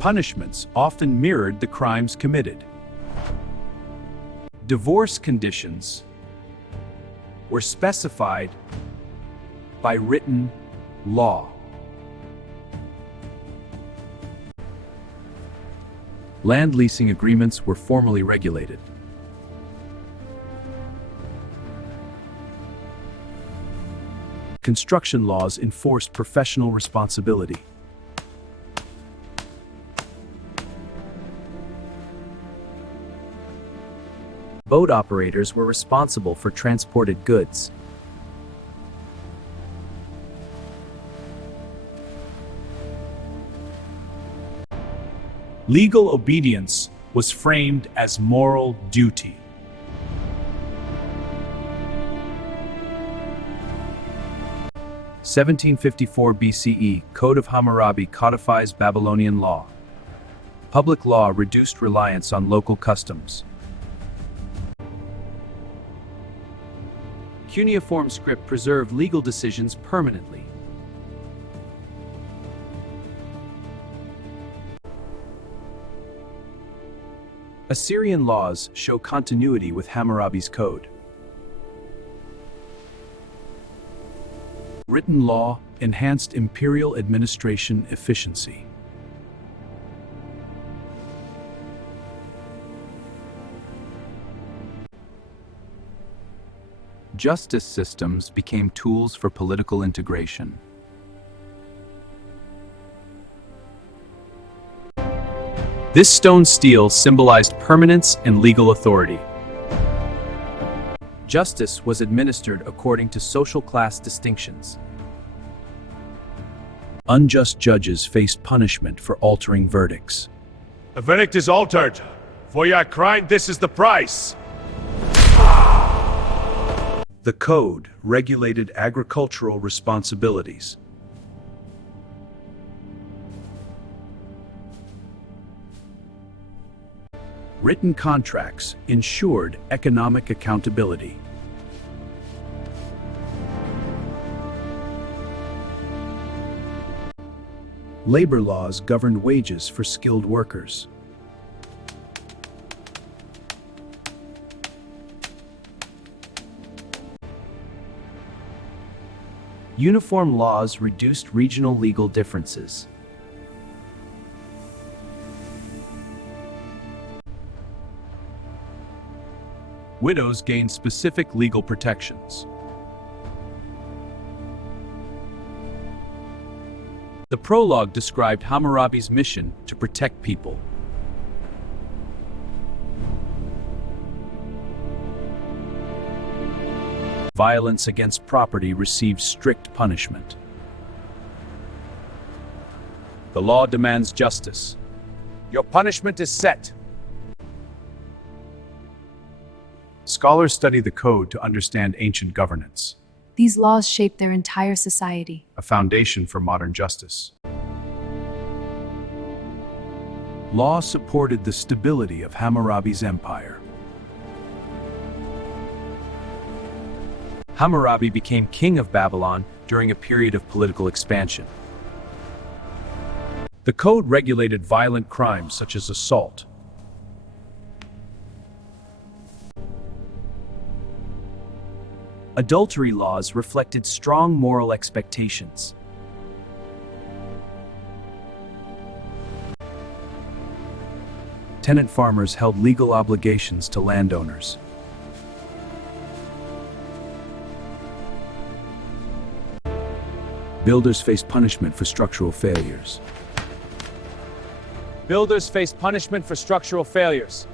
punishments often mirrored the crimes committed. Divorce conditions were specified by written law. Land leasing agreements were formally regulated. Construction laws enforced professional responsibility. Boat operators were responsible for transported goods. Legal obedience was framed as moral duty. (1754 BCE Code of Hammurabi codifies Babylonian law. Public law reduced reliance on local customs. Cuneiform script preserved legal decisions permanently. Assyrian laws show continuity with Hammurabi's code. Written law enhanced imperial administration efficiency. Justice systems became tools for political integration. This stone stele symbolized permanence and legal authority. Justice was administered according to social class distinctions. Unjust judges faced punishment for altering verdicts. A verdict is altered. For your crime, this is the price. The code regulated agricultural responsibilities. Written contracts ensured economic accountability. Labor laws governed wages for skilled workers. Uniform laws reduced regional legal differences. Widows gained specific legal protections. The prologue described Hammurabi's mission to protect people. Violence against property received strict punishment. The law demands justice. Your punishment is set. Scholars study the code to understand ancient governance, These laws shaped their entire society. a foundation for modern justice. Law supported the stability of Hammurabi's empire. Hammurabi became king of Babylon during a period of political expansion. The code regulated violent crimes such as assault. Adultery laws reflected strong moral expectations. Tenant farmers held legal obligations to landowners. Builders faced punishment for structural failures. Builders face punishment for structural failures.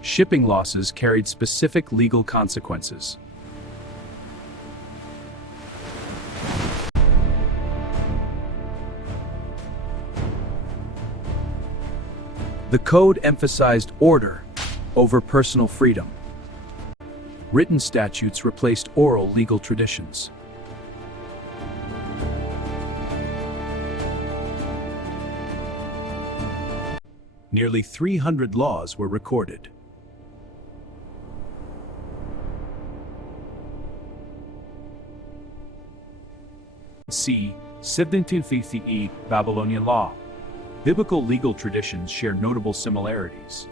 Shipping losses carried specific legal consequences. The code emphasized order over personal freedom. Written statutes replaced oral legal traditions. Nearly 300 laws were recorded. c. 1750 Babylonian law. Biblical legal traditions share notable similarities.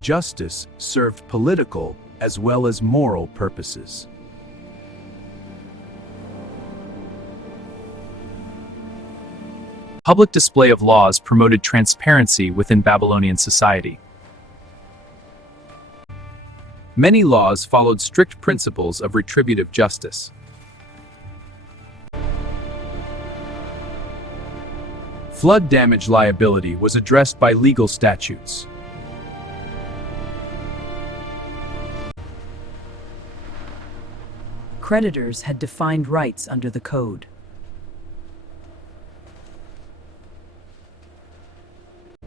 Justice served political as well as moral purposes. Public display of laws promoted transparency within Babylonian society. Many laws followed strict principles of retributive justice. Flood damage liability was addressed by legal statutes. Creditors had defined rights under the code.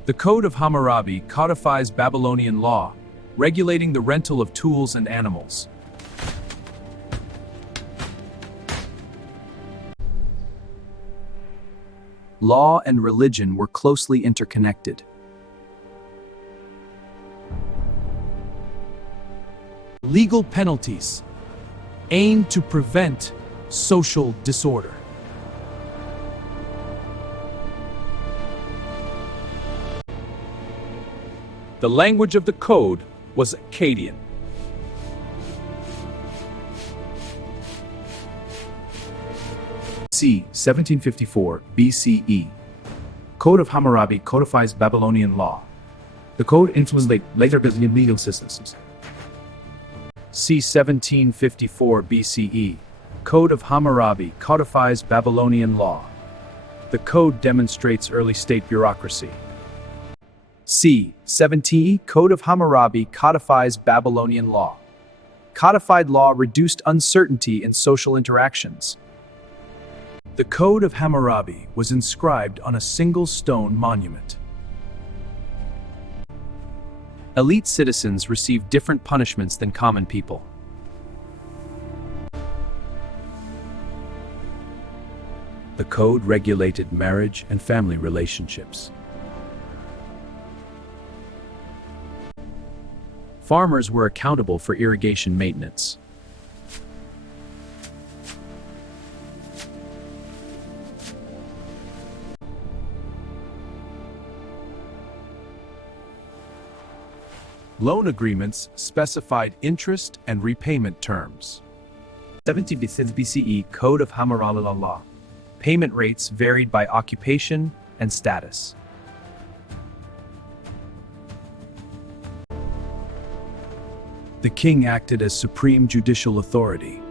The Code of Hammurabi codifies Babylonian law, regulating the rental of tools and animals. Law and religion were closely interconnected. Legal penalties aimed to prevent social disorder. The language of the code was Akkadian. c. 1754 BCE. Code of Hammurabi codifies Babylonian law. The code influenced later Byzantine legal systems. c. 1754 BCE. Code of Hammurabi codifies Babylonian law. The code demonstrates early state bureaucracy. c. 17 Code of Hammurabi codifies Babylonian law. Codified law reduced uncertainty in social interactions. The Code of Hammurabi was inscribed on a single stone monument. Elite citizens received different punishments than common people. The code regulated marriage and family relationships. Farmers were accountable for irrigation maintenance. Loan agreements specified interest and repayment terms. 17 BCE Code of Hammurabi law. Payment rates varied by occupation and status. The king acted as supreme judicial authority.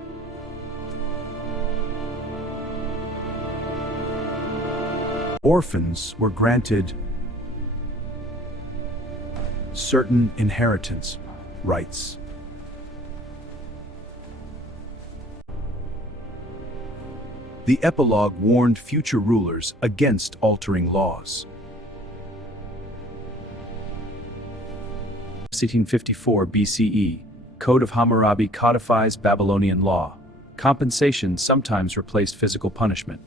Orphans were granted certain inheritance rights. The epilogue warned future rulers against altering laws. 1754 BCE, Code of Hammurabi codifies Babylonian law. Compensation sometimes replaced physical punishment.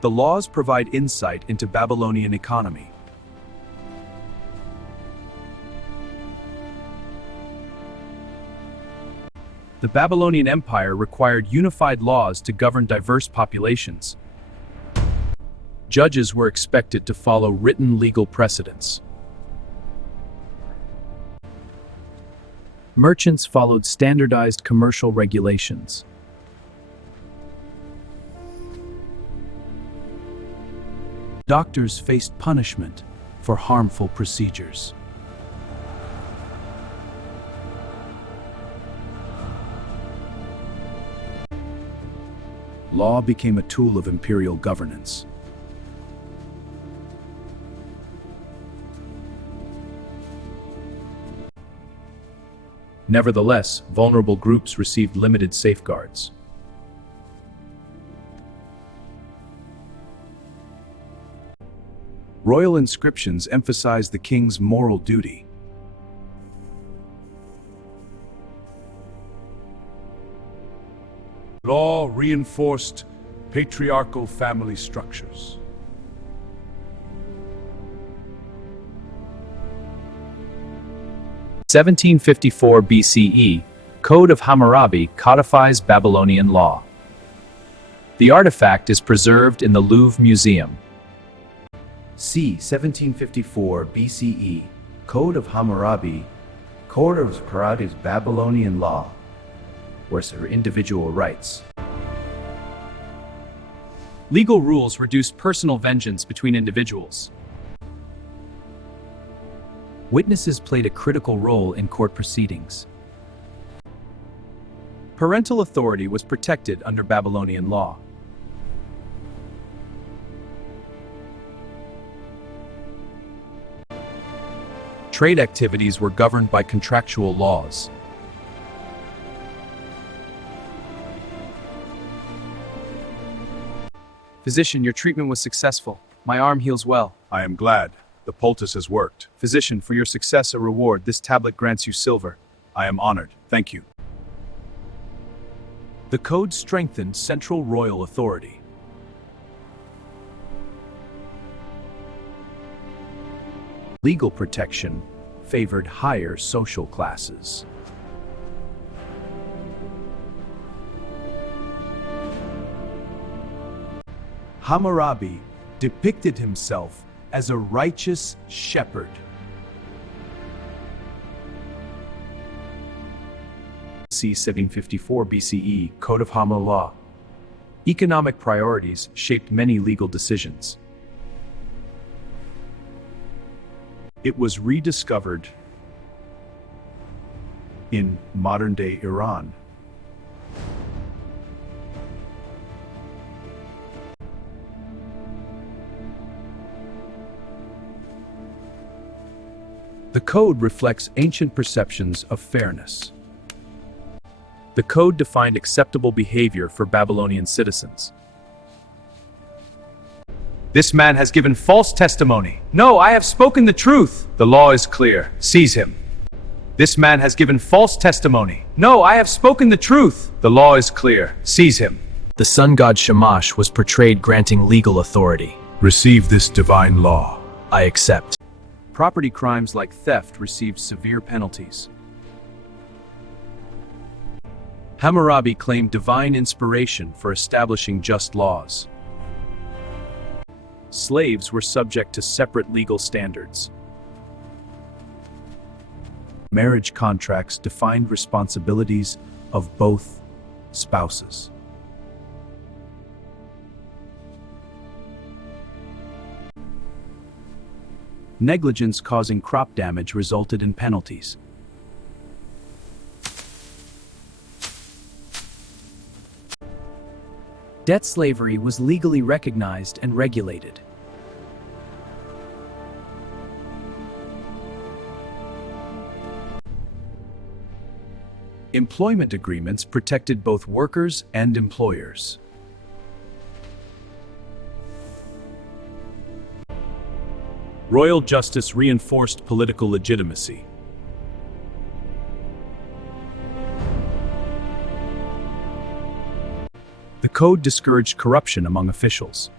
The laws provide insight into Babylonian economy. The Babylonian Empire required unified laws to govern diverse populations. Judges were expected to follow written legal precedents. Merchants followed standardized commercial regulations. Doctors faced punishment for harmful procedures. Law became a tool of imperial governance. Nevertheless, vulnerable groups received limited safeguards. Royal inscriptions emphasize the king's moral duty. Law reinforced patriarchal family structures. '1754 BCE, Code of Hammurabi codifies Babylonian law. The artifact is preserved in the Louvre Museum. c. 1754 BCE Code of Hammurabi codifies Babylonian law, where there are individual rights. Legal rules reduce personal vengeance between individuals. Witnesses played a critical role in court proceedings. Parental authority was protected under Babylonian law. Trade activities were governed by contractual laws. Physician, your treatment was successful. My arm heals well. I am glad. The poultice has worked. Physician, for your success a reward, this tablet grants you silver. I am honored. Thank you. The code strengthened central royal authority. Legal protection favored higher social classes. Hammurabi depicted himself as a righteous shepherd. c. 754 BCE Code of Hammurabi. Economic priorities shaped many legal decisions. It was rediscovered in modern-day Iran. The code reflects ancient perceptions of fairness. The code defined acceptable behavior for Babylonian citizens. This man has given false testimony. No, I have spoken the truth. The law is clear. Seize him. This man has given false testimony. No, I have spoken the truth. The law is clear. Seize him. The sun god Shamash was portrayed granting legal authority. Receive this divine law. I accept. Property crimes like theft received severe penalties. Hammurabi claimed divine inspiration for establishing just laws. Slaves were subject to separate legal standards. Marriage contracts defined responsibilities of both spouses. Negligence causing crop damage resulted in penalties. Debt slavery was legally recognized and regulated. Employment agreements protected both workers and employers. Royal justice reinforced political legitimacy. The code discouraged corruption among officials.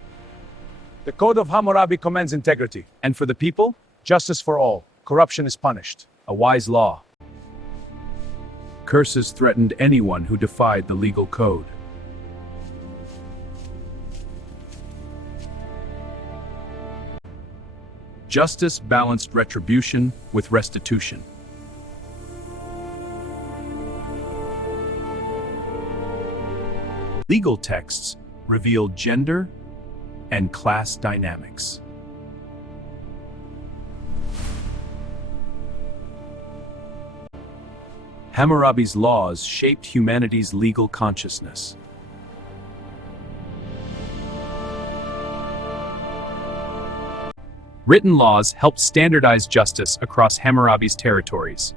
The Code of Hammurabi commends integrity. And for the people, Justice for all. Corruption is punished. a wise law. Curses threatened anyone who defied the legal code. Justice balanced retribution with restitution. Legal texts reveal gender and class dynamics. Hammurabi's laws shaped humanity's legal consciousness. Written laws helped standardize justice across Hammurabi's territories.